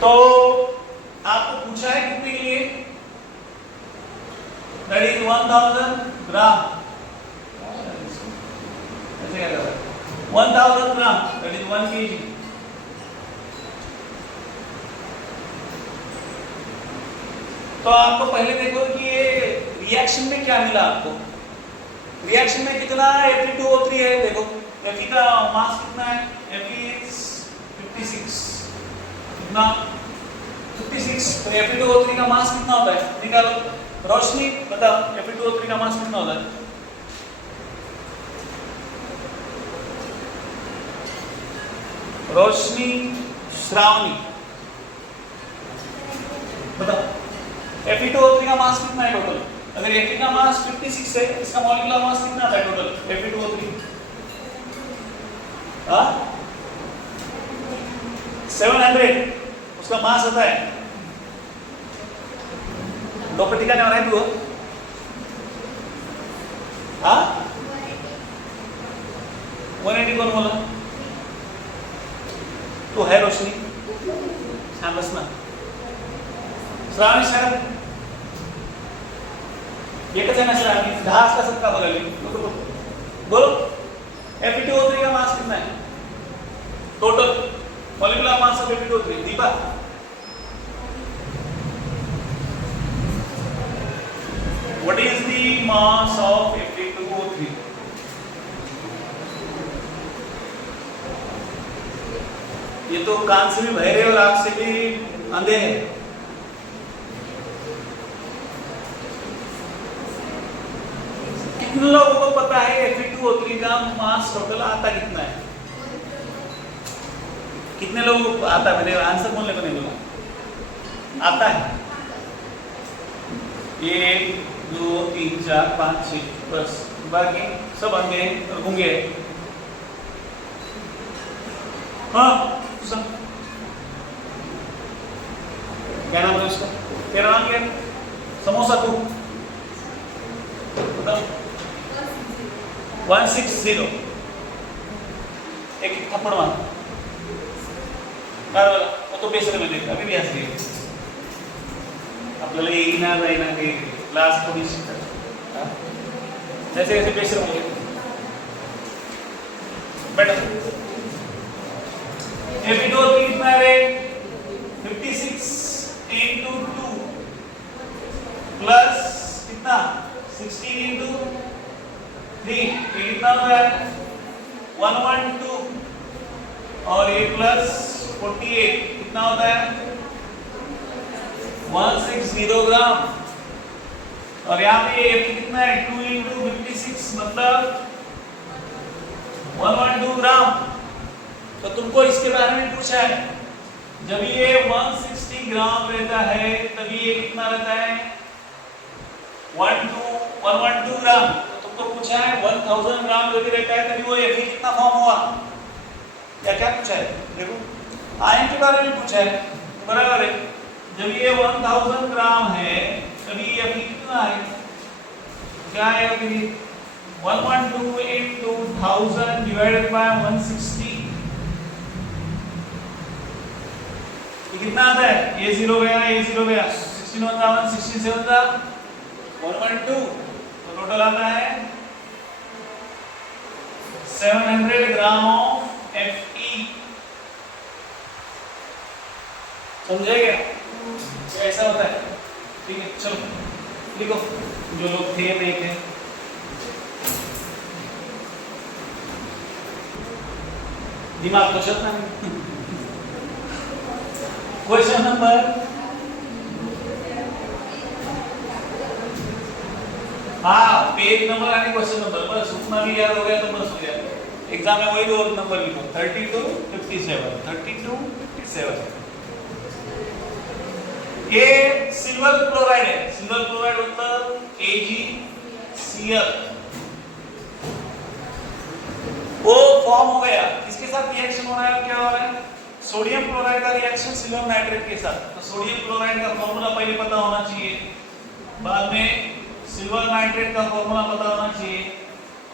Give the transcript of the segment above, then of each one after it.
तो आपको पूछा है कितने के लिए, दैट इज 1000 ग्राम, ऐसे क्या कर रहा है, 1000 ग्राम दैट इज 1 kg। तो आपको पहले देखो कि ये रिएक्शन में क्या मिला आपको, रिएक्शन में कितना Fe2O3 है, देखो Fe का मास कितना है, Fe is 56, कितना 56, तो Fe2O3 का मास कितना होता है, निकालो। रोशनी बताओ Fe2O3 का मास कितना होता है, रोशनी श्रावणी बताओ Fe2O3 का मास कितना है टोटल, अगर Fe का मास 56 है, इसका मॉलिक्यूलर मास कितना आता है टोटल Fe2O3, 700 उसका मास आता है। दो पट्टी का नहीं तू, 180 कौन बोला, तो है रोशनी, हाँ बस ना श्रावणी शरद एकच आहे ना श्रावणी, 10 असला सबका बघाली बोलो Fe2O3 का मास कितना है total molecular mass of Fe2O3, Deepa what is the mass of Fe2O3, ये तो कान से भी बहरे और आंख से भी अंधे हैं। कितने लोगों को पता है Fe2O3 का मास टोटल आता कितना है, कितने लोगों को आता है, मैंने आंसर बोलने को नहीं बोला, आता है 1 2 3 4 5 6 बस, बाकी सब अंधे और गूंगे। हाँ क्या नाम है उसका, तेरा नाम क्या है, समोसा तू बताओ 160, एक थप्पड़ मार, वो तो बेसर में देखा अभी भी हंस रही है, आपल्याला येईना जाईना ते क्लास थोडीशी जैसे जैसे बेसर होते बेटा Fe2O3 कितना है 56 into 2 प्लस कितना 16 into 3, ये कितना होता है 112, और ये प्लस 48 कितना होता है 160 ग्राम, और यहाँ पे ये कितना है 2 into 56 मतलब 112 ग्राम। तो तुमको इसके बारे में पूछा है, जब ये 160 ग्राम रहता है तभी ये कितना रहता है 112 ग्राम। तो तुमको पूछा है 1000 ग्राम जब रहता है तभी वो Fe कितना फॉर्म हुआ, क्या क्या पूछा है, देखो आयन के बारे में पूछा है, बराबर है, जब ये 1000 ग्राम है तभी ये Fe कितना है, क्या है अभी 112 into 1000 divided by 160, ये कितना आता है, ये 0 गया, ये 0 गया, 16 1 16 7 112, तो टोटल आता है 700 ग्राम ऑफ Fe। समझे क्या, ऐसा होता है, ठीक है चलो लिखो, जो लोग थे नहीं थे, दिमाग तो चलता है। क्वेश्चन नंबर पेज नंबर आणि क्वेश्चन नंबर बस उतना भी याद हो गया तो बस हो गया, एग्जाम में वही दो नंबर लिखो 32 57। ये सिल्वर क्लोराइड है, सिल्वर क्लोराइड मतलब AgCl, वो फॉर्म हो गया, किसके साथ रिएक्शन हो रहा है, क्या हो रहा है, सोडियम क्लोराइड का रिएक्शन सिल्वर नाइट्रेट के साथ। तो सोडियम क्लोराइड का फॉर्मूला पहले पता होना चाहिए, बाद में सिल्वर नाइट्रेट का फॉर्मूला पता होना चाहिए,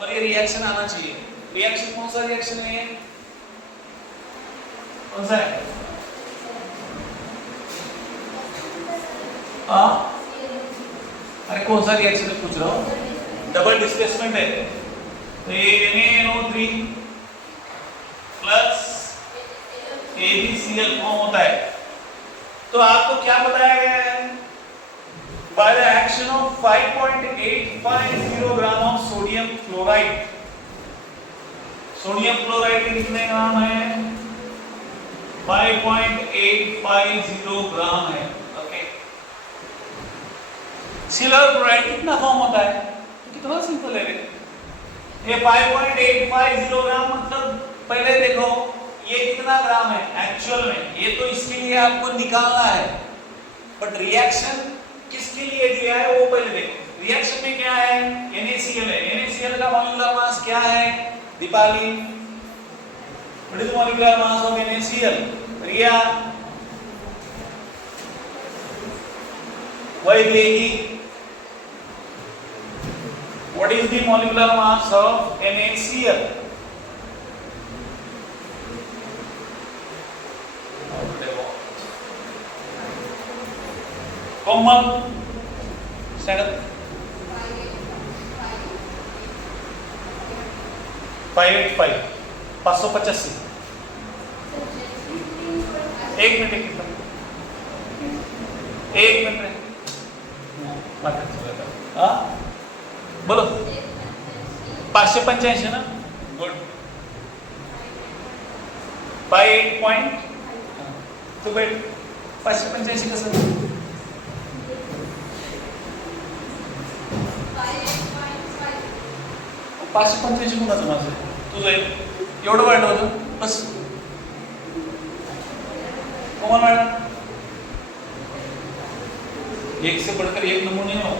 और ये रिएक्शन आना चाहिए। रिएक्शन कौन सा रिएक्शन है, कौन सा है हाँ, अरे कौन सा रिएक्शन पूछ रहा हूँ? डबल डिस्प्लेसमेंट है तो ये NaNO3 प्लस AgCl फॉर्म होता है। तो आपको क्या बताया गया है? By the action of 5.850 gram of sodium chloride, sodium chloride के कितने ग्राम है? 5.850 ग्राम है। ओके, सिल्वर क्लोराइड कितना फॉर्म होता है? कितना सिंपल है ये 5.850 ग्राम मतलब पहले देखो ये कितना ग्राम है एक्चुअल में, ये तो इसके लिए आपको निकालना है, बट रिएक्शन किसके लिए दिया है वो पहले देखो। रिएक्शन में क्या है? NaCl है। NaCl का मॉलिक्यूलर मास क्या है Deepali? What is the molecular mass of NaCl? रिया वही देगी। What is the molecular mass of NaCl? Common stand up 585 585 एक मिनट हाँ बोलो 585 ना, गुड। 5.8 पॉइंट तो 585 कसं 585 कुणाचं माझं तुझं एवढं वाढलं होतं बस। कॉमन मॅडम एक से बढ़कर एक नमूने हो।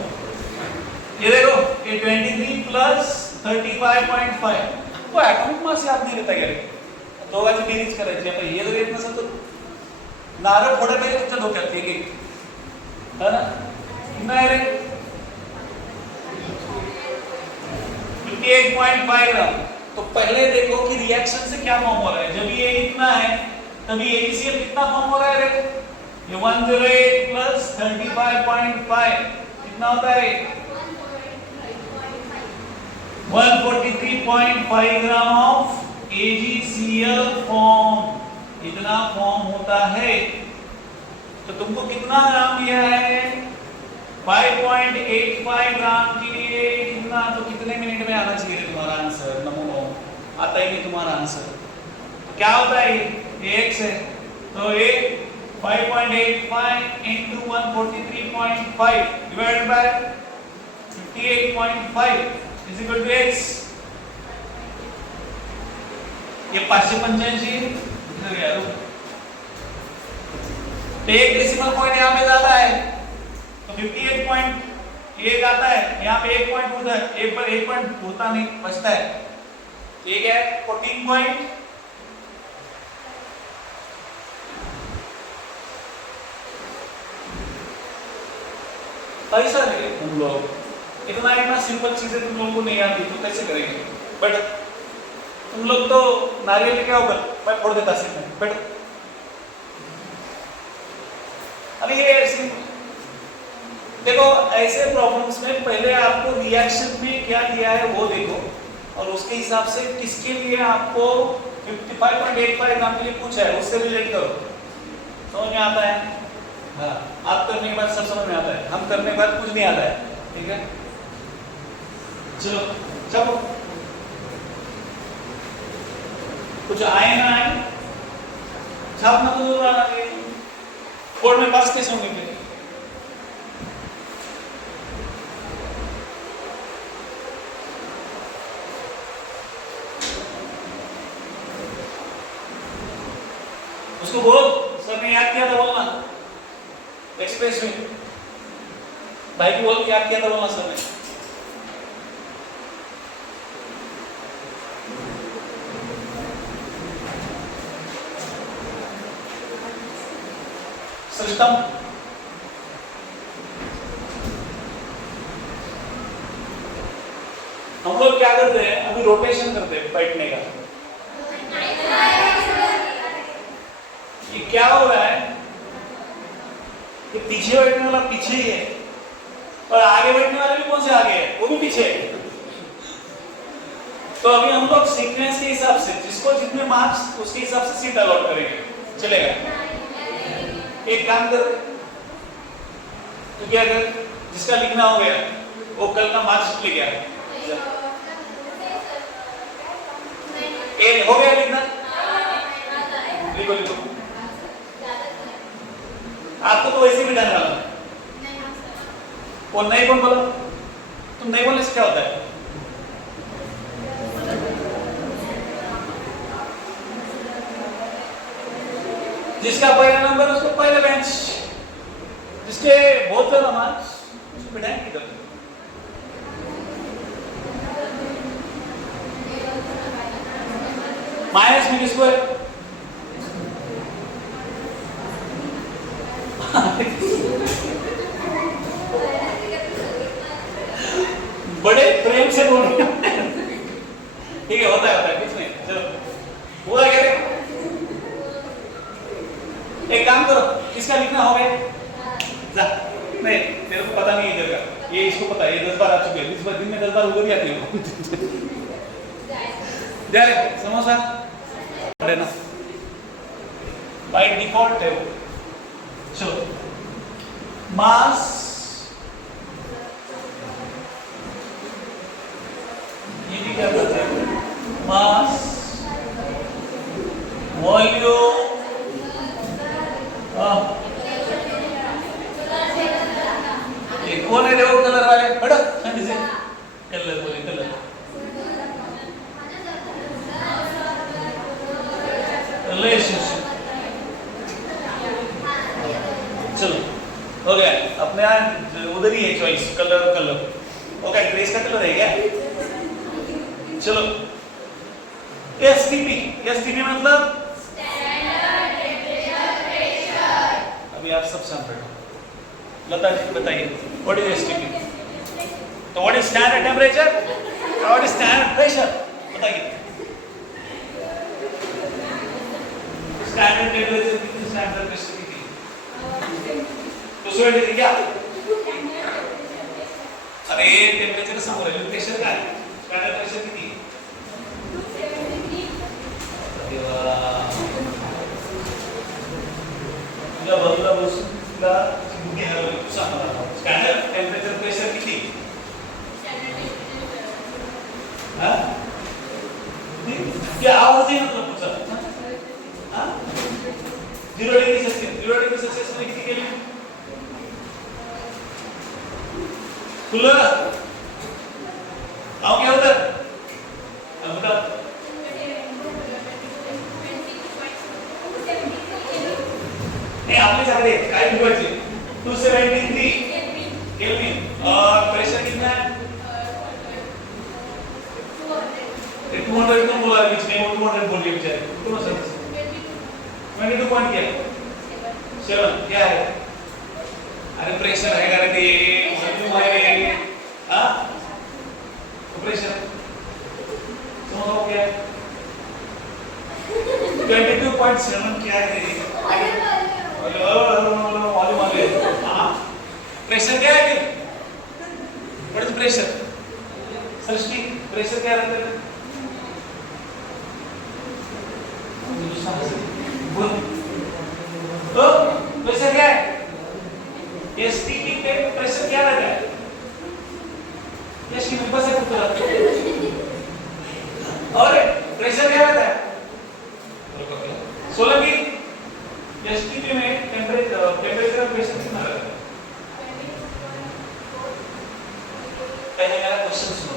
ये देखो ये 23 प्लस 35.5 वो एटॉमिक मास याद नहीं रहता क्या रे, दोघांची बेरीज करायची आपण हे जर येत नसेल तर नारळ फोडे पाहिजे तुमच्या डोक्यात एक एक है ना नाही रे 58.5 ग्राम। तो पहले देखो कि रिएक्शन से क्या फॉर्म हो रहा है। जब ये इतना है तभी AgCl कितना फॉर्म हो रहा है रे? ये 108 प्लस 35.5 कितना होता है? 143.5 ग्राम ऑफ AgCl फॉर्म, इतना फॉर्म होता है। तो तुमको कितना ग्राम दिया है? 5.85 ग्राम के लिए कितना, तो कितने मिनट में आना चाहिए तुम्हारा आंसर? नमूनों आता ही नहीं तुम्हारा आंसर। क्या होता है ये x है तो ये 5.85 into 143.5 divided by 58.5 is equal to x। ये 585 इधर गया तो एक डेसिमल पॉइंट यहाँ पे ज्यादा है तो 58.1 आता है, यहाँ पे 1 पॉइंट उधर, एक पर 1 पॉइंट होता नहीं बचता है। ये क्या है 14 पॉइंट ऐसा नहीं। तुम लोग इतना सिंपल चीजें तुम लोगों को नहीं आती तो कैसे करेंगे? बट तुम लोग तो नारियल क्या होगा मैं फोड़ देता सिर्फ में बट अभी ये देखो ऐसे प्रॉब्लम्स में पहले आपको रिएक्शन में क्या दिया है वो देखो और उसके हिसाब से किसके लिए आपको 55.85 ग्राम के लिए पूछा है उससे रिलेट करो। समझ में आता है? हाँ, आप करने के बाद सब समझ में आता है, हम करने के बाद कुछ नहीं आता है। ठीक है चलो चलो कुछ आए ना आए छापना तो जरूर आना चाहिए। कोर्ट में पास कैसे होंगे फिर? उसको बोल सर ने याद किया था बोलना एक्सप्रेस में, भाई को बोल याद किया था बोलना सर ने। सिस्टम हम लोग क्या करते हैं अभी रोटेशन करते हैं बैठने का। ये क्या हो रहा है कि पीछे बैठने वाला पीछे ही है और आगे बैठने वाला भी कौन से आगे है, वो भी पीछे है। तो अभी हम लोग सीक्वेंस के हिसाब से जिसको जितने मार्क्स उसके हिसाब से सीट अलॉट करेंगे, चलेगा? एक काम कर, तो क्या कर, जिसका लिखना हो गया वो कल का मार्क्स ले गया, एक हो गया लिखना, लिखो लिखो। आपको तो वैसे भी डालने वाला, वो नहीं कौन बोला? तुम नहीं बोलने से क्या होता है? जिसका पहला नंबर उसको पहले बेंच, जिसके बहुत ज्यादा मार्क्स उसको बिठाएंगे इधर। माइनस में किसको है? बड़े प्रेम से बोल रहे हैं। ठीक है, होता है कुछ नहीं, चलो पूरा क्या रे? एक काम करो, किसका लिखना हो गया? जा, नहीं तेरे को पता नहीं इधर का, ये इसको पता है, ये 10 बार आ चुके हैं, इस बार दिन में 10 बार उधर ही आती है। जा रे समोसा देना, बाय डिफॉल्ट है वो। चलो मास ये भी क्या करते हैं? मास, वॉल्यूम, ये कौन है देखो कलर वाले, हटो ठंड से, कलर बोले कलर, रिलेशनशिप। चलो हो गया, अपने यहाँ उधर ही है चॉइस, कलर कलर हो गया, ड्रेस का कलर है क्या? चलो एसटीपी, एसटीपी मतलब अभी आप सब समझ रहे हो, लता जी बताइए व्हाट इज एसटीपी? तो what is standard temperature, what is standard pressure, बताइए। स्टैंडर्ड टेम्परेचर कितनी, स्टैंडर्ड प्रेशर कितनी? तो 270 क्या? अरे टेम्परेचर समोर आहे, प्रेशर काय? स्टैंडर्ड प्रेशर किती? तुला बाजूला बसून तुला बुद्धी हरवली, तू सांग मला स्टँडर्ड टेम्परेचर प्रेशर किती? हां क्या आवाज आहे मतलब तुझा? हां 0 डिग्री सेल्सियस, 0 डिग्री सेल्सियस मध्ये किती केली तुला? आओ क्या उधर अब बता, नहीं आपने जाने काय लिखवायचे? 273 केल्विन और प्रेशर कितना है? 200 तो बोला बीच में, वो 200 बोल दिया बेचारे, कितना सर? मैंने 2 पॉइंट किया 7 क्या है? अरे प्रेशर है अरे ते वॉल्यूम है, हां तो प्रेशर समझो क्या है? 22.7 क्या है? प्रेशर क्या है? What is pressure? Srishti pressure क्या रहता है? तो प्रेशर क्या है? एसटीपी पे प्रेशर क्या रहता है? एसटीपी बस है तो और प्रेशर क्या रहता है? 16 की एसटीपी में टेम्परेचर और प्रेशर कितना रहता है? पहले मेरा क्वेश्चन सुनो,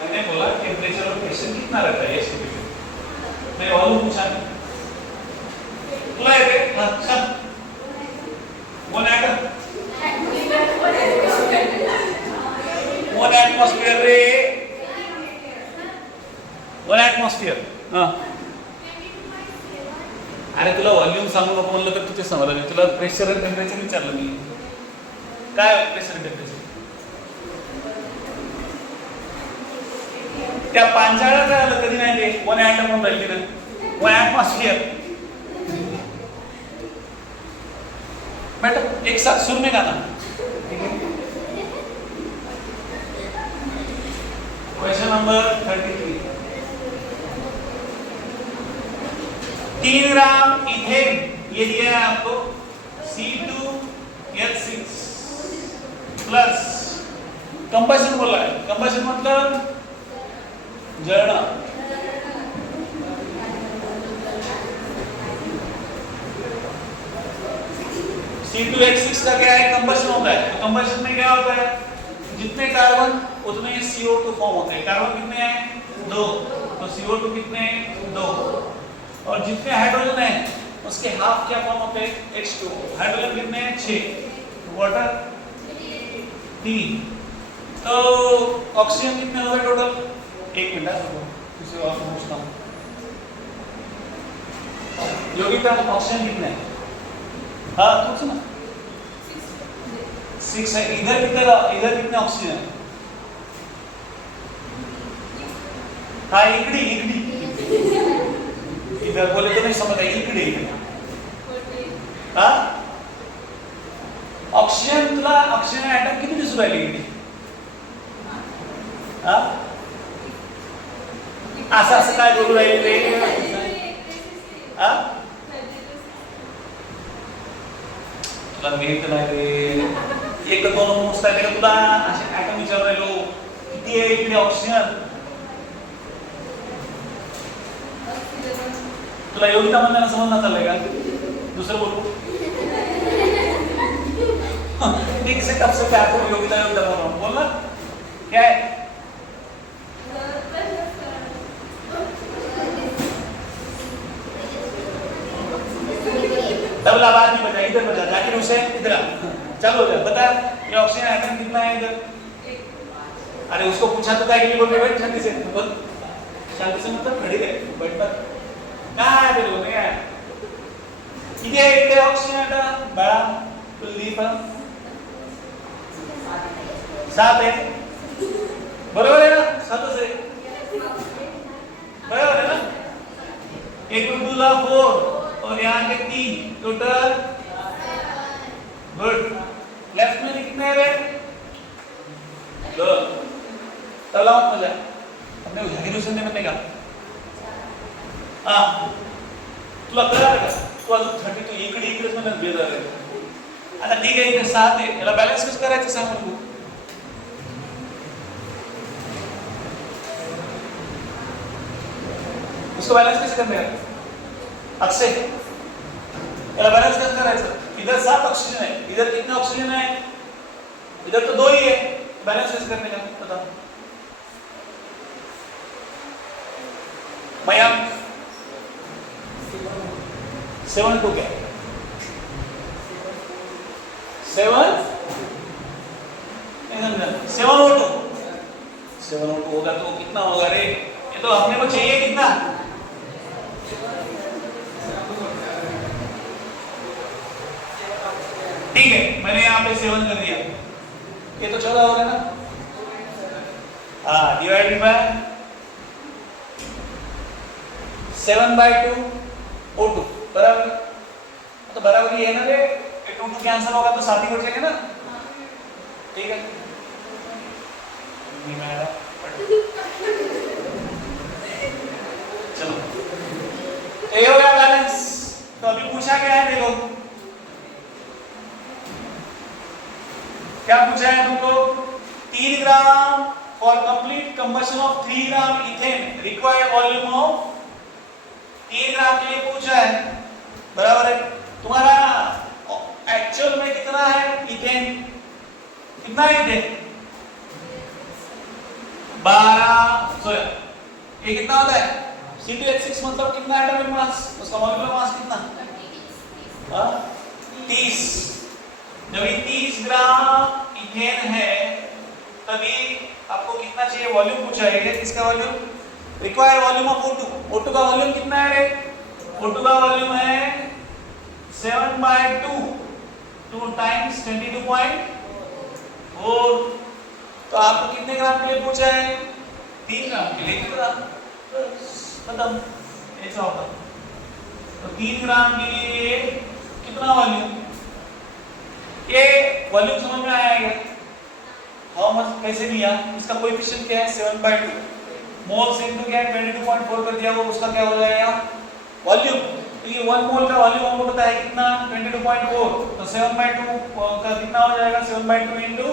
मैंने बोला टेम्परेचर और प्रेशर कितना रहता है एसटीपी में, मैं वॉल्यूम पूछा नहीं, बोला है अच्छा 1 एटम 1 एटमॉस्फेयर रे, 1 एटमॉस्फेयर। हां अरे तुला वॉल्यूम सांगू नको म्हणलं तर तुझे समजलं नाही, तुला प्रेशर आणि टेम्परेचर विचारलं मी, काय प्रेशर आणि टेम्परेचर? त्या पांचाळ्यात राहिलं कधी नाही ते 1 एटम म्हणून राहिली ना, 1 एटमॉस्फियर बैठो एक साथ सुर में गाना। Question number 33। 3 ग्राम इथेन ये दिया है आपको C2H6 प्लस कंबशन बोला है। कंबशन मतलब जलना। C2H6 का क्या है? कंबशन होता है। तो कंबशन में क्या होता है? जितने कार्बन उतने CO2 फॉर्म होते हैं। कार्बन कितने हैं? 2। तो CO2 कितने हैं? 2। और जितने हाइड्रोजन हैं उसके हाफ क्या फॉर्म होते हैं? H2। हाइड्रोजन कितने हैं? 6। वाटर 3। तो ऑक्सीजन कितने हो गए टोटल? 1 मिनट रुको, किसी और को पूछता हूँ। योगिता ऑक्सीजन कितने हैं? हाँ पूछ ना। 6 है। इधर कितने ऑक्सीजन है? हाँ इकड़ी इधर बोले तो नहीं समझ आई। इकड़ी हाँ ऑक्सीजन तुला ऑक्सीजन एटम किती दिसू राहिली? हाँ असं काय बोलू राहिले? हाँ तुला माहित नाही रे। एक दोन मोजता येते का तुला? असे ऍटम विचारू राहिलो किती आहे इकडे ऑक्सिजन? तुला योगिता म्हणण्याला समजणार चाललंय का? दुसरं बोलू? ठीक से कब से प्यार करो योगिता योगिता बोल रहा हूँ। बोल ना क्या है? तबला बाद में बजा, इधर बजा। जाकिर हुसैन इधर आ। चलो जा बता ये ऑक्सीजन एटम कितना है इधर? अरे उसको पूछा तो क्या के लिए बोल रहे? बैठ शांति से बोल। शांति से मतलब खड़ी रहे, बैठ मत। कहाँ है तेरे बोलने का? किती आहे इकडे ऑक्सीजन एटम? बाळा कुलदीप 7 है। बरोबर है ना? 7 है बराबर है ना? 1 2 4 और यहाँ के 3 टोटल। गुड। लेफ्ट में कितने हैं? 2। तबला मत बजा, अपने जाकिर हुसैन ने बनेगा। हाँ तुला कळलं का? तू अजून 32 इकडेच मला बेजार आहे। आता ठीक आहे इथे 7 आहे, याला बॅलन्स कसं करायचं सांग मला। उसको बैलेंस कैसे करने हैं? अक्षय याला बैलेंस कैसे करायचं? इधर 7 ऑक्सीजन है, इधर कितने ऑक्सीजन है? इधर तो 2 ही है। बैलेंस कैसे करने का बता। मयंक 7 को क्या? 7 होगा तो कितना होगा रे? ये तो अपने को चाहिए कितना? ठीक है मैंने यहाँ पे 7 कर दिया। ये तो 14 होगा ना? हाँ डिवाइडेड बाय 7/2 O2 बराबर। तो बराबर ये है ना रे? 2 कैंसिल होगा तो 7 ही बच जाएगा ना? ठीक है चलो तो ये हो गया बैलेंस। तो अभी पूछा क्या है देखो, क्या पूछा है तुमको? 3 gram for complete combustion of 3 gram ethane required volume of 3 ग्राम के लिए पूछा है बराबर है। तुम्हारा एक्चुअल में कितना है इथेन? कितना है इथेन? 12 ये कितना होता है? C2H6 मतलब कितना एटॉमिक मास? उसका मॉलिक्यूलर मास कितना? 30। जब ये 30 ग्राम इथेन है तभी आपको कितना चाहिए? वॉल्यूम पूछा है। किसका volume? Required volume of O2। O2 का वॉल्यूम कितना है रे? O2 का वॉल्यूम है 7/2 2 टाइम्स 22.4। तो आपको कितने ग्राम के लिए पूछा है? 3 ग्राम के लिए। कितना खत्म ऐसा होता। तो 3 ग्राम के लिए कितना वॉल्यूम? ये वॉल्यूम समझ में आया क्या? हाउ मच कैसे दिया, इसका कोएफिशिएंट क्या है 7/2, मोल्स इनटू क्या है 22.4 कर दिया वो, उसका क्या हो जाएगा वॉल्यूम। तो ये 1 मोल का वॉल्यूम हमको पता है कितना 22.4, तो 7/2 का कितना हो जाएगा 7/2 इनटू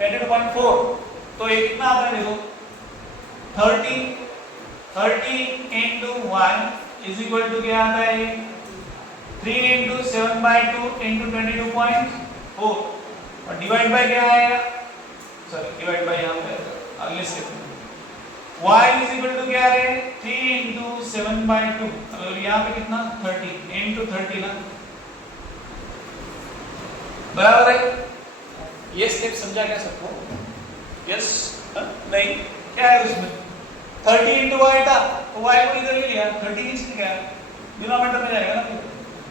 22.4, तो ये कितना आता है देखो 30 इनटू 1 इज इक्वल टू क्या आता है 3 इनटू 7/2 इनटू 22.4 और डिवाइड बाय क्या आएगा, सॉरी डिवाइड बाय यहां पे अगले स्टेप में y इज इक्वल टू क्या है 3 इनटू 7/2 और यहां पे कितना 30 इनटू 30 ना, बराबर है। ये स्टेप समझा क्या सबको? यस नहीं क्या है उसमें 30 इनटू y था तो y को इधर ले लिया, 30 नीचे गया डिनोमिनेटर में जाएगा ना,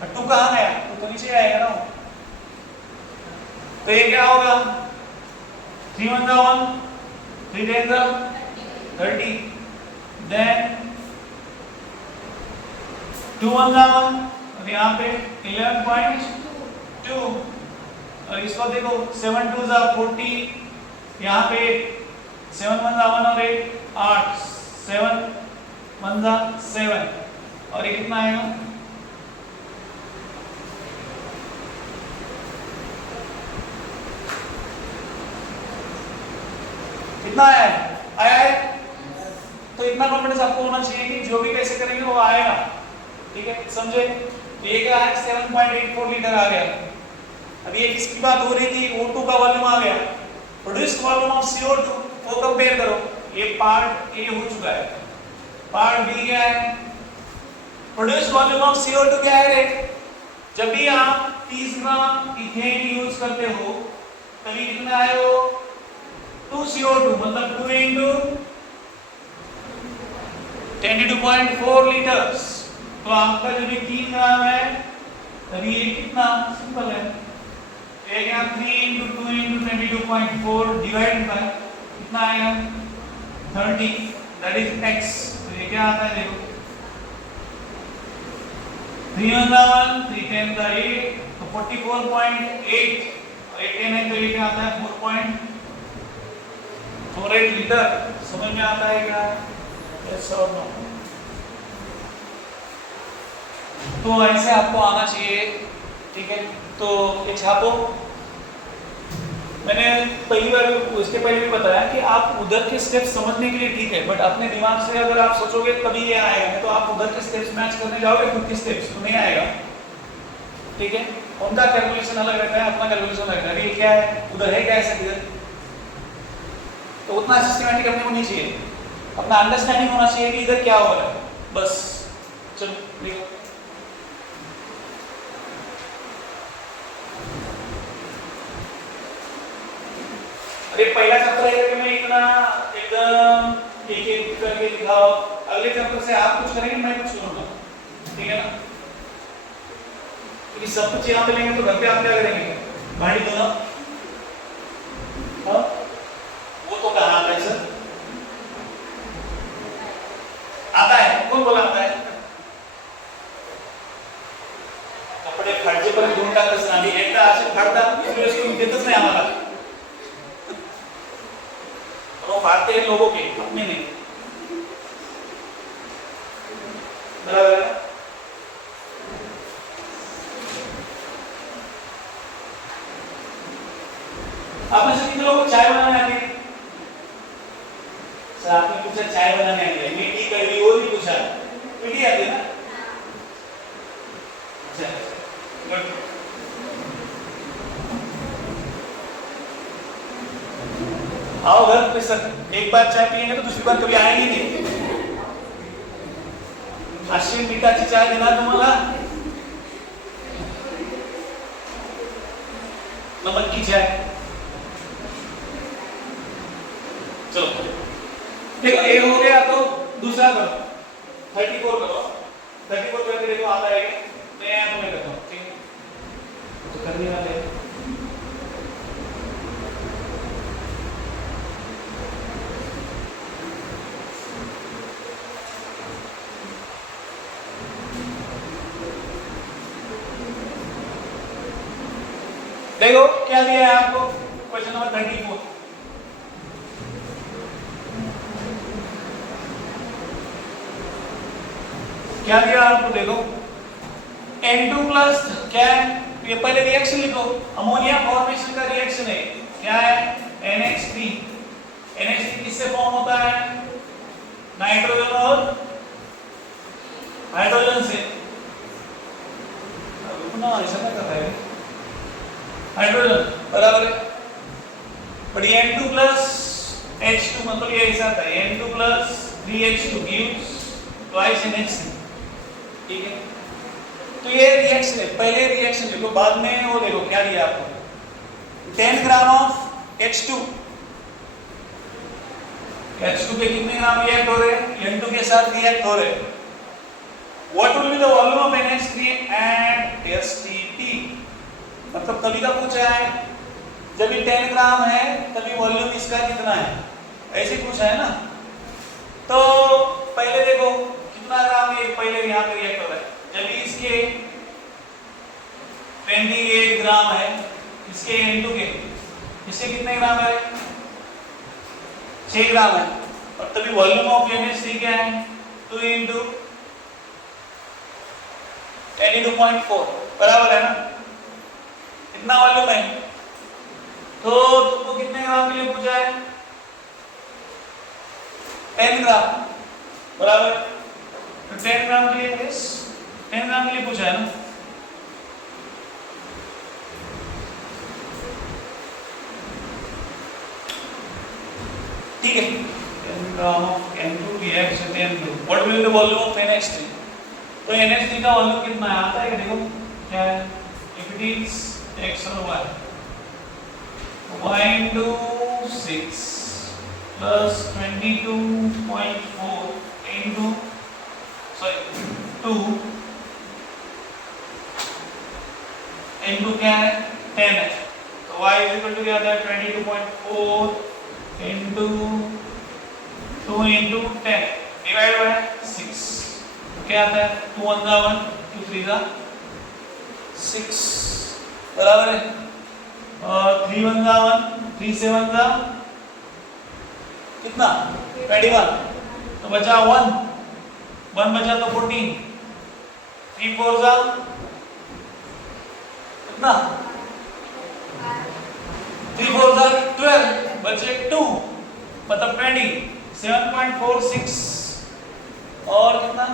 और 2 कहां गया तो नीचे आएगा ना, तो ये क्या होगा 3 1 जा 1 3 10 जा 30, then 2 1 जा 1 और यहाँ पे 11.2 और इसको देखो 7 2 जा 40, यहाँ पे 7 1 जा 1 और 8 7 1 जा 7 और ये कितना आएगा कितना आया है, तो इतना कॉन्फिडेंस आपको होना चाहिए कि जो भी कैसे करेंगे वो आएगा, ठीक है समझे। तो ये क्या है 7.84 लीटर आ गया। अब ये किसकी बात हो रही थी, O2 का वॉल्यूम आ गया, प्रोड्यूस्ड वॉल्यूम ऑफ CO2 वो कंपेयर करो, ये पार्ट ए हो चुका है, पार्ट बी क्या है प्रोड्यूस्ड वॉल्यूम ऑफ CO2 क्या है रे, जब भी आप 30 ग्राम इथेन यूज करते हो तभी कितना आए हो 2 CO2 मतलब 2 इनटू 22.4 लीटर्स, तो आपका जो भी 3 ग्राम है तभी ये कितना सिंपल है, एक यहाँ 3 इनटू 2 इनटू 22.4 डिवाइड बाय कितना आएगा 30, दैट इज x, तो ये क्या आता है देखो 3 1 3 10 8 तो 44.8 और 8 10 है तो ये क्या आता है 4.48 लीटर, समझ में आता है क्या? यस और नो। तो ऐसे आपको आना चाहिए, ठीक है। तो ये छापो, मैंने पहली बार उसके पहले भी बताया कि आप उधर के स्टेप्स समझने के लिए ठीक है, बट अपने दिमाग से अगर आप सोचोगे तभी ये आएगा, तो आप उधर के स्टेप्स मैच करने जाओगे खुद के स्टेप्स तो नहीं आएगा, ठीक है। उनका कैलकुलेशन अलग रहता है, अपना कैलकुलेशन अलग रहता है, ये क्या है उधर है क्या ऐसा किधर, तो उतना सिस्टमैटिक अपने को नहीं चाहिए, अपना अंडरस्टैंडिंग होना चाहिए कि इधर क्या हो रहा है, बस चलो लिखो। अरे पहला चैप्टर है कि मैं इतना एकदम एक एक करके दिखाओ, अगले चैप्टर से आप कुछ करेंगे मैं कुछ करूंगा, ठीक है ना, क्योंकि सब कुछ यहाँ पे लेंगे तो घर पे आप क्या करेंगे, भाड़ी धोना, हाँ वो तो कहाँ आता है सर, आता है, कौन बोला आता है, कपडे फाटचे पण धुवून टाकतच नाही, एकदा असे फाडतात इसलिए उसको देतच नाही आम्हाला, वो फाड़ते हैं लोगों के, अपने नहीं, बराबर है। आप में से कितने लोगों को चाय बनाने आती है? सर आपने पूछा चाय बनाने आती है, मीठी कड़वी वो भी पूछा, मीठी आती है ना? अच्छा, गुड। आओ घर पे सर, एक बार चाय पिएंगे तो दूसरी बार कभी आएंगे नहीं, अशी मीठाची चाय देणार तुम्हाला, नमक की चाय, चलो देखो एक हो गया तो दूसरा करो 34 करो, 34 करके देखो आता है क्या, मैं यहाँ तुम्हें करता हूँ, ठीक है तो करने वाले देखो क्या दिया है आपको, क्वेश्चन नंबर 34। क्या दिया आपको, देखो N2 प्लस क्या है, ये पहले रिएक्शन लिखो, अमोनिया फॉर्मेशन का रिएक्शन है, क्या है NH3। NH3 किससे फॉर्म होता है, नाइट्रोजन और हाइड्रोजन से। ना ऐसा क्या करता है, हाइड्रोजन बराबर है, बट N2 प्लस H2 मतलब ये ऐसा था, N2 plus 3H2 gives twice NH3, ठीक है। तो ये रिएक्शन है, पहले रिएक्शन लिखो, बाद में वो देखो क्या दिया आपको, 10 ग्राम ऑफ H2 पे कितने ग्राम रिएक्ट हो रहे हैं, N2 के साथ रिएक्ट हो रहे हैं। What will be the volume of NH3 and STP, मतलब कभी का पूछा है, जब ये 10 ग्राम है तभी वॉल्यूम इसका कितना है, ऐसे पूछा है ना। तो पहले देखो कितना ग्राम ये पहले यहाँ पे रिएक्ट हो रहा है, जब इसके 28 ग्राम है, इसके N2 के इससे कितने ग्राम है, 6 ग्राम है, और तभी वॉल्यूम ऑफ NH3 क्या है, 2 into 10 into 0.4 बराबर है ना, इतना वॉल्यूम है। तो तुमको कितने ग्राम के लिए पूछा है, 10 ग्राम बराबर, तो 10 ग्राम के लिए 10 ग्राम के लिए पूछा है ना। ठीक है, 10 gram of N2 reacts with N2, what will be the volume of NH3, तो NH3 का वॉल्यूम कितना है, आता है कि देखो क्या है, if it is X और Y into 6 plus 22.4 into 2 into क्या है 10 है, तो Y is equal to क्या आता है 22.4 into 2 into 10 divided by 6, क्या आता है 2 1 जा 1 2 3 जा 6 बराबर है, और 3 1 जा 1 3 7 जा कितना 21, तो बचा 1 बचा तो 14, 3 4 जा कितना 3 4 जा 12, बचे 2 मतलब 20, 7.46 और कितना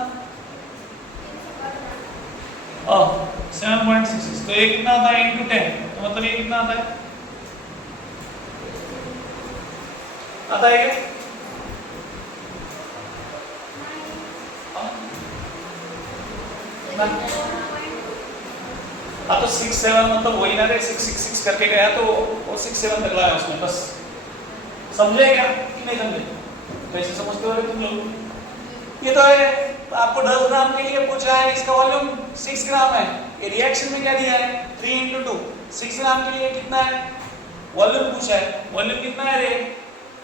7.66, तो ये कितना आता है into 10, तो मतलब ये कितना आता है, आता है क्या, हाँ तो 6 7 मतलब वही ना, 6 6 6 करके गया तो वो 6 7 तक लाया उसमें, बस समझे क्या कि नहीं समझे, कैसे समझते हो तुम लोग। ये तो है आपको 10 ग्राम के लिए पूछा है, इसका वॉल्यूम 6 ग्राम है, ये रिएक्शन में क्या दिया है 3 into 2, 6 ग्राम के लिए कितना है वॉल्यूम पूछा है, वॉल्यूम कितना है रे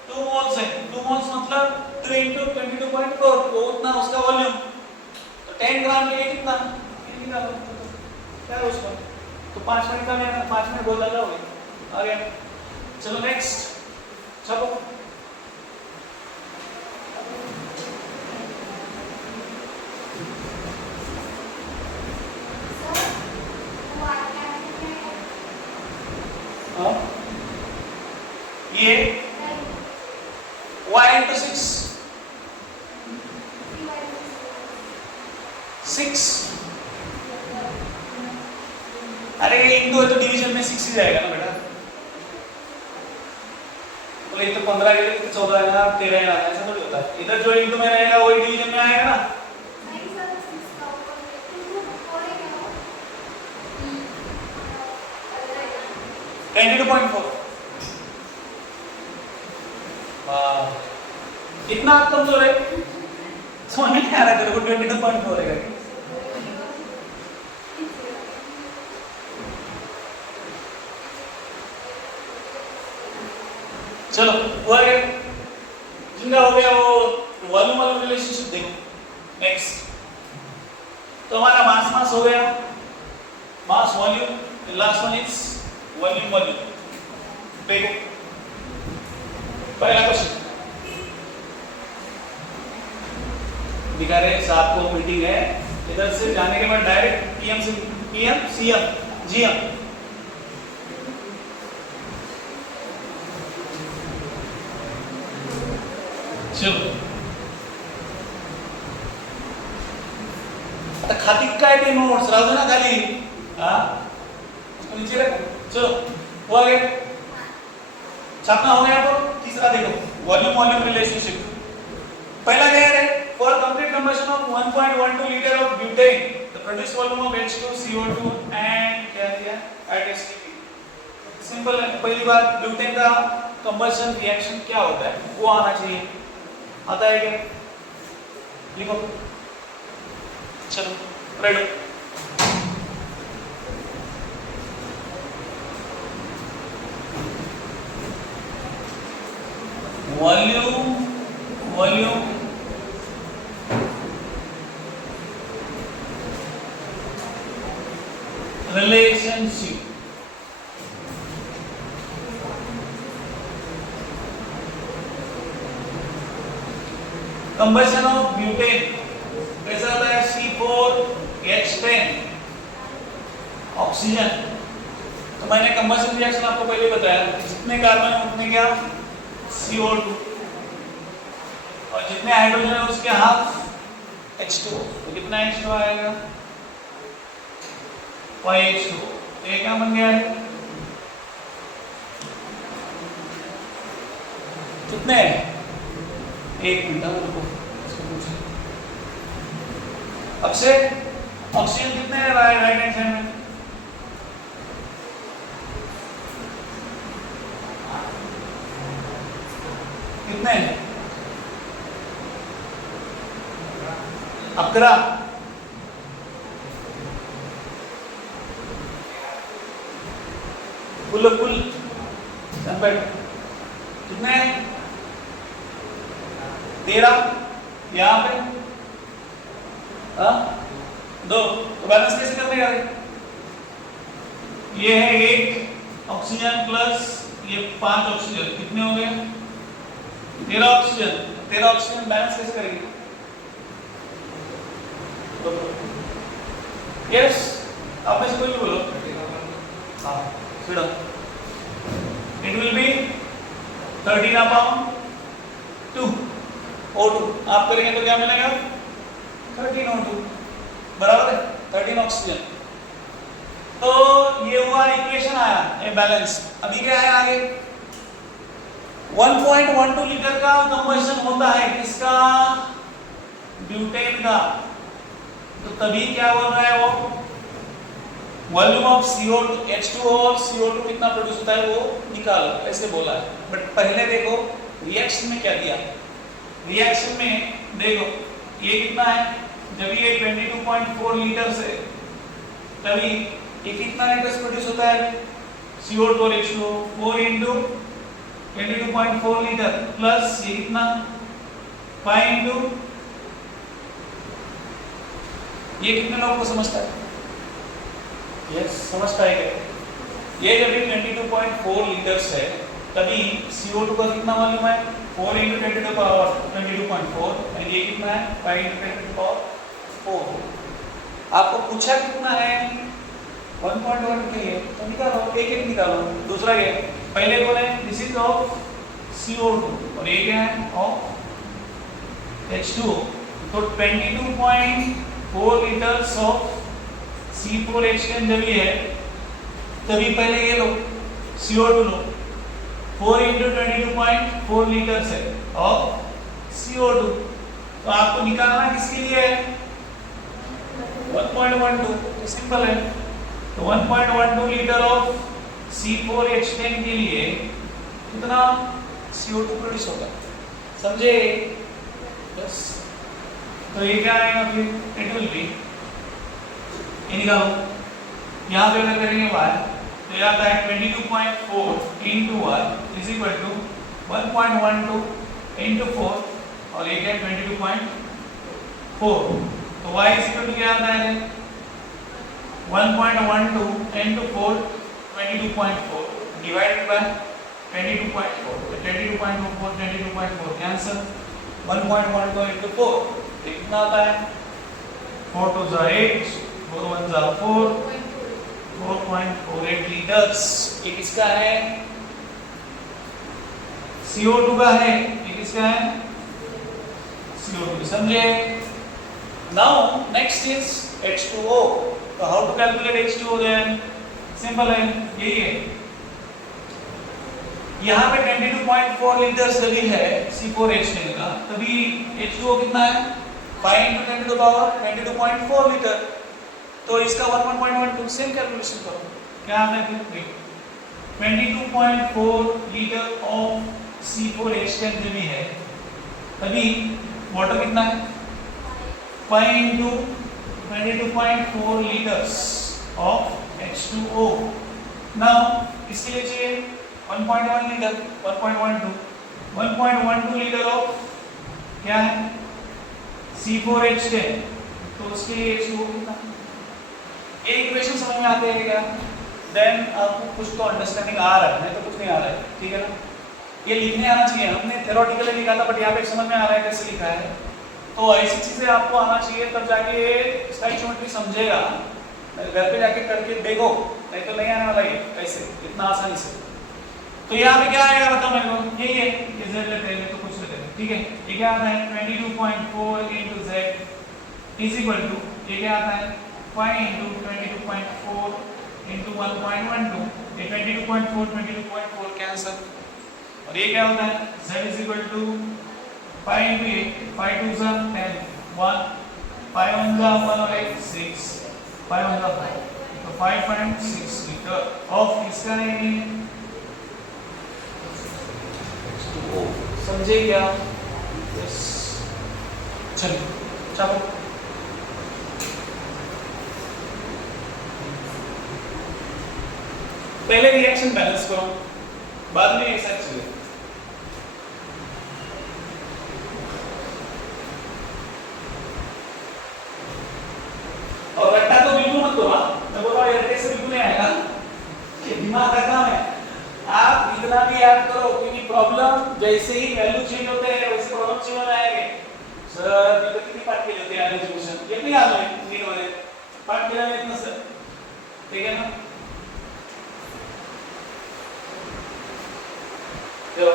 2 मोल्स है, 2 मोल्स मतलब 2 into 22.4, वो उतना उसका वॉल्यूम, तो 10 ग्राम के लिए कितना क्या है उसका, तो 5 मिनट का मैं 5 मिनट बोल रहा हूँ आ गया। चलो नेक्स्ट, चलो ये y into 6, अरे इंटू है तो डिवीजन में 6 ही जाएगा ना बेटा, तो ये तो 15 के लिए 14 है ना 13 है ना, ऐसा थोड़ी होता है, इधर जो इंटू में रहेगा वही डिवीजन में आएगा ना। 22.4, इतना कमजोर है, समझ में नहीं आ रहा तेरे को 22.4 है। चलो वो है जिनका हो गया वो वॉल्यूम वाला रिलेशनशिप देखो। नेक्स्ट तो हमारा मास हो गया, mass volume, last one is volume volume देखो पहला क्वेश्चन दिखा रहे सात को मीटिंग है, इधर से जाने के बाद डायरेक्ट पीएम से पीएम सीएम जीएम। चलो आता खाती काय ते नोट्स राहू दे ना खाली, हाँ उसको नीचे रखो। चलो हुआ गया, छापना हो गया। तो तीसरा देखो वॉल्यूम वॉल्यूम रिलेशनशिप। पहला क्या है, for complete combustion of 1.12 liter of butane the produced volume of H2CO2 and क्या दिया at STP। सिंपल है, पहली बात ब्यूटेन का कंबशन रिएक्शन क्या होता है वो आना चाहिए, आता है क्या, लिखो। चलो ready, volume volume relationship। Combustion of butane कैसा होता है, C4H10 ऑक्सीजन। तो मैंने कंबशन रिएक्शन आपको पहले बताया, जितने कार्बन है उतने क्या CO2 और जितने हाइड्रोजन है उसके हाफ H2। तो कितना H2 आएगा 5H2। ये क्या बन गया है, कितने, एक मिनट रुको। अब से ऑक्सीजन कितने है राइट हैंड साइड में, कितने, 11। कुल कितने, 13 यहाँ पे, दो। तो बैलेंस कैसे करने का, ये है 1 ऑक्सीजन प्लस ये 5 ऑक्सीजन, कितने हो गए 13 ऑक्सीजन। 13 ऑक्सीजन बैलेंस कैसे करेंगे, यस आप में से कोई भी बोलो। हाँ सीधा, it will be 13/2 O2। आप करेंगे तो क्या मिलेगा 13 O2 बराबर है 13 ऑक्सीजन। तो ये हुआ इक्वेशन आया, ये बैलेंस। अभी क्या है आगे, 1.12 लीटर का कंबशन होता है किसका, ब्यूटेन का। तो तभी क्या बोल रहा है वो, वॉल्यूम ऑफ CO2 H2O और CO2 कितना प्रोड्यूस होता है वो निकालो, ऐसे बोला है। बट पहले देखो रिएक्शन में क्या दिया, रिएक्शन में देखो ये कितना है, जब ये 22.4 लीटर से तभी ये कितना लीटर प्रोड्यूस होता है CO2 और H2O, 4 into 22.4 लीटर प्लस ये कितना 5 into, ये कितने लोगों को समझता है, यस समझता है क्या, ये जब भी 22.4 लीटर्स है तभी CO2 का कितना वॉल्यूम है 4 into 10 to the power 22.4 और ये कितना है 5 into 10 to the power 4। आपको पूछा कितना है 1.1 के लिए, तो निकालो, एक एक निकालो। दूसरा ये पहले बोले दिस इज ऑफ CO2 और ये क्या है ऑफ H2O। तो 22.4 लीटर्स ऑफ C4H10 जब ये है तभी पहले ये लो CO2 लो, 4 into 22.4 लीटर्स है ऑफ CO2। तो आपको निकालना किसके लिए है 1.12, तो सिंपल है। तो 1.12 लीटर ऑफ C4H10 के लिए कितना CO2 प्रोड्यूस होगा, समझे, बस। तो ये क्या आएगा फिर, इट विल बी, ये निकालो, यहाँ पे अगर करेंगे y तो ये आता है 22.4 into y is equal to 1.12 into 4 और ये क्या है 22.4। तो y is equal to क्या आता है 1.12 into 4 22.4 22.4 divided by 22.4, 22.4 22.4 cancel, 1.12 into 4 कितना आता है? 4 2 जा 8, 4 1 जा 4, 4.48 लीटर्स। ये किसका है? CO2 का है। ये किसका है? CO2, समझे? Now next is H2O. So how to calculate H2O then? Simple है, यही है। यहाँ पे 22.4 लीटर्स यदि है C4H10 का, तभी H2O कितना है? 5 into 10 to the power 22.4 litre. तो इसका 1.12 सेम कैलकुलेशन करो, क्या आता है फिर? 22.4 लीटर ऑफ C4H10 जो भी है, तभी वाटर कितना है? 5 into 22.4 liters of H2O। Now इसके लिए चाहिए 1.1 लीटर, 1.12 लीटर ऑफ क्या है? C4H10। तो उसके लिए H2O कितना? ये इक्वेशन समझ में आते हैं क्या? देन आपको कुछ तो अंडरस्टैंडिंग आ रहा है, नहीं तो कुछ नहीं आ रहा है, ठीक है ना? ये लिखने आना चाहिए। हमने थ्योरेटिकली लिखा था, बट यहाँ पे समझ में आ रहा है कैसे लिखा है। तो ऐसी चीजें आपको आना चाहिए, तब जाके स्टोइचियोमेट्री समझेगा। घर पे जाके करके देखो, नहीं तो नहीं आने वाला ये कैसे इतना आसानी से। तो यहाँ पे क्या आएगा बताओ मेरे को? यही है, ये z लेते हैं तो कुछ लेते हैं, ठीक है? ये क्या आता है? 22.4 into z is equal to, ये क्या आता है? 5 into 22.4 into 1.12। ये 22.4 22.4 कैंसिल, और ये क्या होता है? z is equal to 5 into 8, 5 2 जा 10, 1, 5 1 जा 1 और 8 6, 5 1 जा 5, तो 5.6 लीटर ऑफ इसका है। समझे क्या? यस, चलिए चलो पहले रिएक्शन बैलेंस करो, बाद में ये सब चीजें। और रट्टा तो बिल्कुल मत करो, मैं बोल रहा हूँ रट्टे से बिल्कुल नहीं आएगा, ये दिमाग का काम है। आप इतना भी याद करो, क्योंकि प्रॉब्लम जैसे ही वैल्यू चेंज होते हैं वैसे प्रॉब्लम चेंज होने आएंगे। सर ये तो कितनी पार्ट के होते हैं एलिमिनेशन, ये भी याद है नीट वाले पार्ट के लिए इतना सर, ठीक है ना? चलो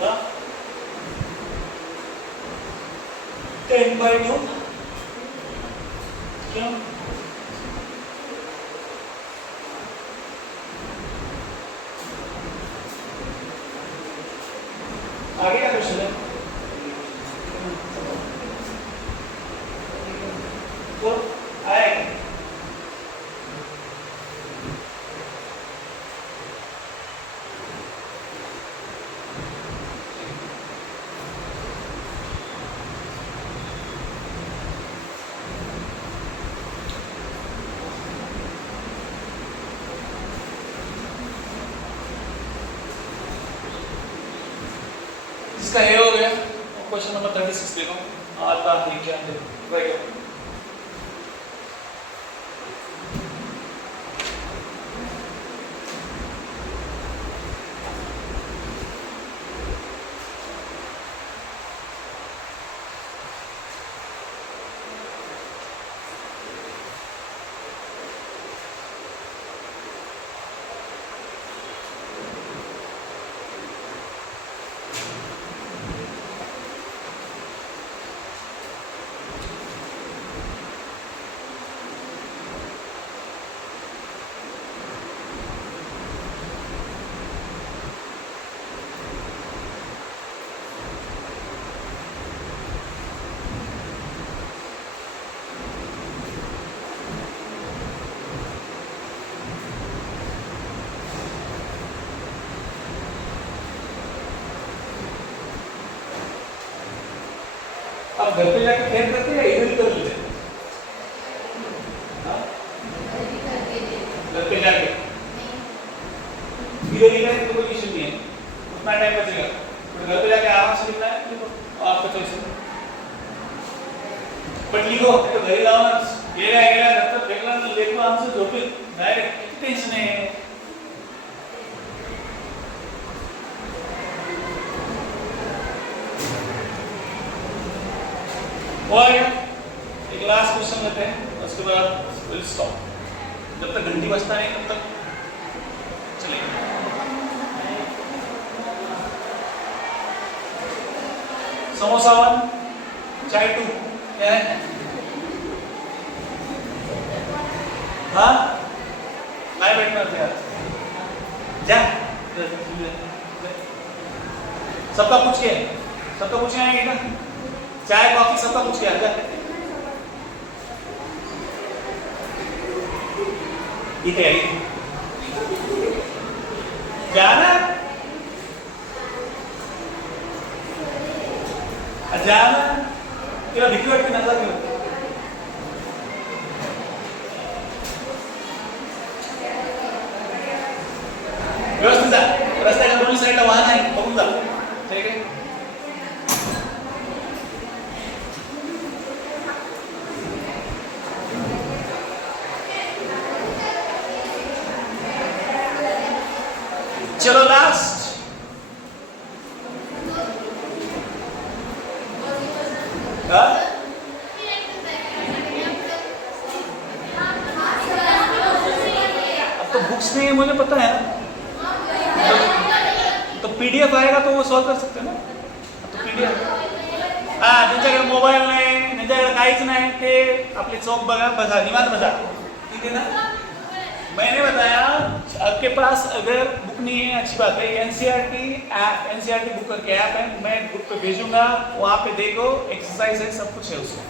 हाँ 10/2 क्यों? आगे का क्वेश्चन है तो आएगा। इसका ये हो गया। क्वेश्चन नंबर 36 देखो, आता है क्या? देखो अब घर पे जाके फेर करते हैं या इधर ही कर लेते हैं? घर पे जाके इधर ही करें तो कोई इशू नहीं है, उतना टाइम बचेगा। तो घर पे जाके आराम से लिखना है, देखो आपका चॉइस है। बट लिखो तो घरी जाऊन गेल्या नंतर वेगळा लेखू आमचं झोपेल डायरेक्ट टेन्शन आहे. और एक लास्ट क्वेश्चन लेते हैं, उसके बाद विल स्टॉप. जब तक घंटी बजता नहीं तब तक चलेगा. समोसा 1, चाय 2, क्या है? हाँ नहीं बैठना था यार. जा सबका पूछ के आएंगे ना. चाय कॉफी सबका पूछ के आजा. ठीक है जाना तेरा भिक्की वाटते ना लागेल. व्यवस्थित जा. रस्त्याच्या दोन्ही साईडला वाहन आहे बघून जा. ठीक आहे. चलो लास्ट. अब तो बुक्स में मुझे पता है तो पीडीएफ आएगा तो वो सॉल्व कर सकते हैं ना. तो पीडीएफ ज्यांच्याकडे मोबाईल नाही ज्यांच्याकडे काहीच नाही ते आपले चौक बघा निवांत बघा. ठीक है ना. मैंने बताया आपके पास अगर बुक नहीं है अच्छी बात है. एनसीईआरटी बुक करके ऐप है, मैं बुक पे भेजूंगा, वहाँ पे देखो एक्सरसाइज है सब कुछ है उसमें.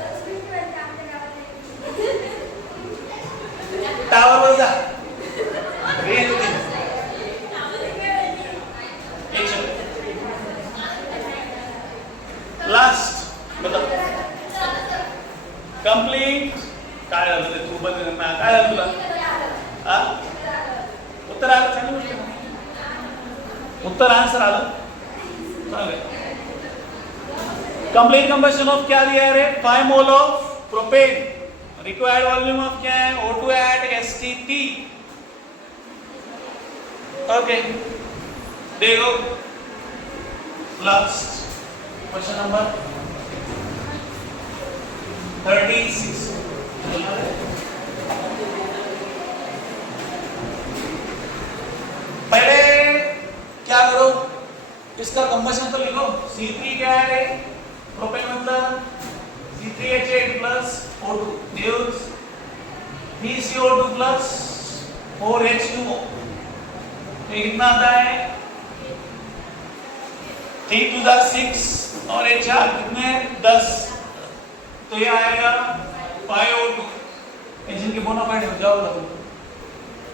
टावर बोल जा लास्ट बताओ कंप्लीट काय झालं ते तू बघ ना काय झालं तुला. उत्तर आलं चांगली गोष्ट आहे. उत्तर आंसर आलं चांगलं. कंप्लीट कंबशन ऑफ क्या दिया है 5 mole of propane. Required volume of क्या है O2 at STP. ओके देखो लास्ट क्वेश्चन नंबर 36. पहले क्या करो इसका कंबशन तो लिखो. C3 क्या है प्रोपेन मतलब C3H8 plus O2 gives 3CO2 plus 4H2O. ये कितना आता है 3 2 6 और एक 4 कितने 10. तो ये आएगा 5O2. इंजन के बोनाफाइड हो जाओ तुम.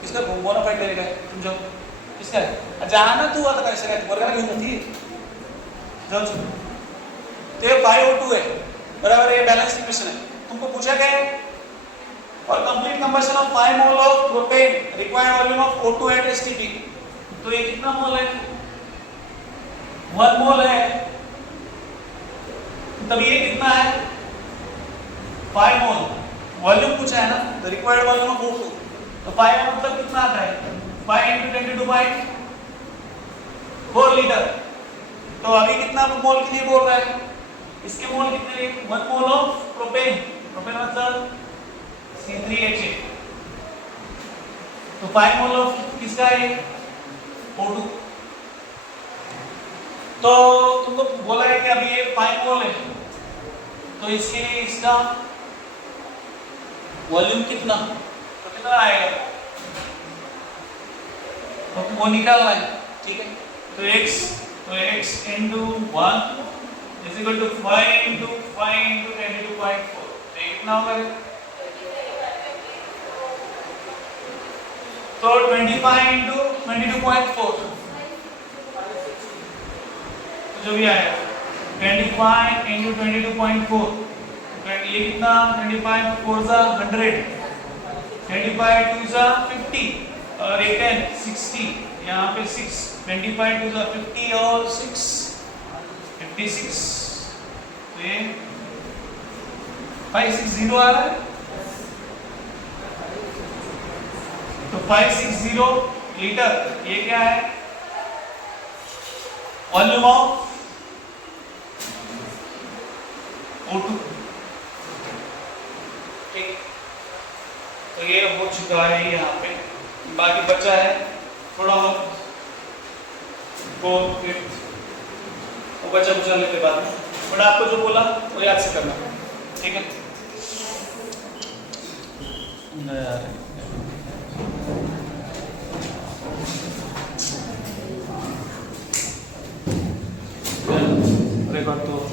किसका बोनाफाइड लेगा तुम जाओ. किसका है जाना तू आता कैसे काय वर्गाला घेऊन जाती जाओ. तो ये 5O2 है बराबर. ये बैलेंस इक्वेशन है. तुमको पूछा क्या है और complete combustion of 5 mole of propane required volume of O2 at STP. तो ये कितना मोल है 1 मोल है. तब ये कितना है 5 मोल. वॉल्यूम पूछा है ना the required volume of O2. तो 5 मतलब कितना आता है 5 × 10⁴ लीटर. तो अभी कितना मोल के लिए बोल रहा है. इसके मोल कितने 1 मोल ऑफ प्रोपेन. प्रोपेन मतलब C3H8. तो 5 मोल ऑफ किसका है O2. तो तुमको बोला है कि अभी ये 5 मोल है तो इसके लिए इसका वॉल्यूम कितना तो कितना आएगा तो वो निकालना है. ठीक है. तो x into 1 is equal to 5 into 5 into 22.4. तो कितना होगा तो 25 into 22.4 तो जो भी आएगा 25 into 22.4. ये कितना 25 4 जा 100 25 2 जा 50 और एक 10 60. यहाँ पे 6 25 2 जा 50 और 6 56. तो ये 560 आ रहा है, तो 560 लीटर ये क्या है, वॉल्यूम ऑफ O2। ठीक, तो ये हो चुका है यहाँ पे, बाकी बचा है थोड़ा बहुत को फिर वो बचा बुचा लेते बाद में, बट आपको जो बोला वो याद से करना, ठीक है। रिकॉर्ड तो